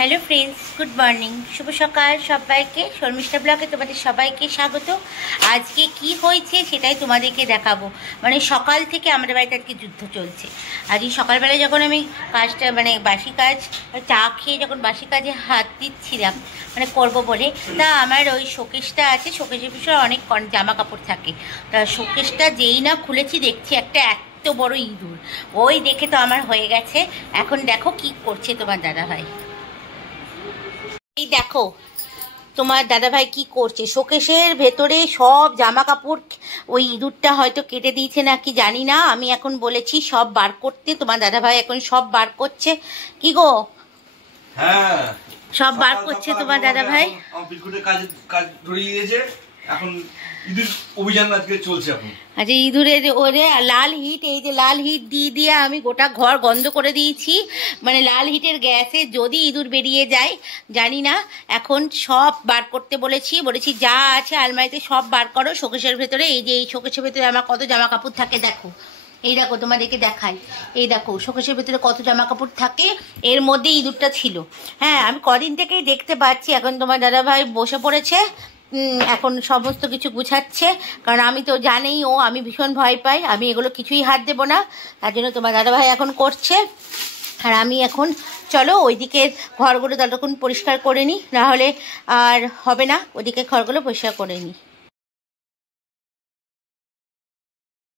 Hello friends, good morning, শুভ সকাল সবাইকে। শর্মিষ্ঠা ব্লগে তোমাদের সবাইকে স্বাগত। আজকে কি হয়েছে সেটাই তোমাদেরকে দেখাবো। মানে সকাল থেকে আমাদের বাড়িতে আজকে যুদ্ধ চলছে। আজ এই সকালবেলায় যখন আমি কাজটা বাসি কাজ চা খেয়ে যখন বাসি কাজে হাত দিচ্ছিলাম করবো বলে, তা আমার ওই শোকেসটা আছে, শোকেসের পিছনে অনেক জামা কাপড় থাকে। তা শোকেসটা যেই না খুলেছি দেখছি একটা এত বড় ইঁদুর। ওই দেখে তো আমার হয়ে গেছে। এখন দেখো কি করছে তোমার দাদাভাই। এই দেখো তোমার দাদাভাই কি করছে, শোকেসের ভেতরে সব জামা কাপড় ওই ইঁদুরটা হয়তো কেটে দিয়েছে নাকি জানি না। আমি এখন বলেছি সব বার করতে, তোমার দাদাভাই এখন সব বার করছে। কি গো? হ্যাঁ, সব বার করছে তোমার দাদাভাই। কাজ ধরিয়ে দিয়েছে, এখন ইঁদুর অভিযান আজকে চলছে। এখন আচ্ছা, ইঁদুরের ওরে লাল হিট, এই যে লাল হিট দিয়ে দিয়ে আমি গোটা ঘর গন্ধ করে দিয়েছি। লাল হিটের গ্যাসে যদি ইঁদুর বেরিয়ে যায় জানি না। এখন সব বার করতে বলেছি যা আছে আলমারিতে সব বার করো। শোকেসের ভেতরে এই যে এই শোকেসের ভেতরে আমার কত জামা কাপড় থাকে দেখো। এই দেখো তোমাদেরকে দেখাই, এই দেখো শোকেসের ভেতরে কত জামা কাপড় থাকে। এর মধ্যে ইঁদুরটা ছিল। হ্যাঁ, আমি কদিন থেকেই দেখতে পাচ্ছি। এখন তোমার দাদাভাই বসে পড়েছে, এখন সমস্ত কিছু গুছাচ্ছে। কারণ আমি তো জানেই আমি ভীষণ ভয় পাই, আমি এগুলো কিছুই হাত দেবো না। তার জন্য তোমার দাদাভাই এখন করছে। আর আমি এখন চলো ওইদিকে ঘরগুলো ততক্ষণ পরিষ্কার করে নিই, নাহলে আর হবে না। ওইদিকে ঘরগুলো পরিষ্কার করে নিই।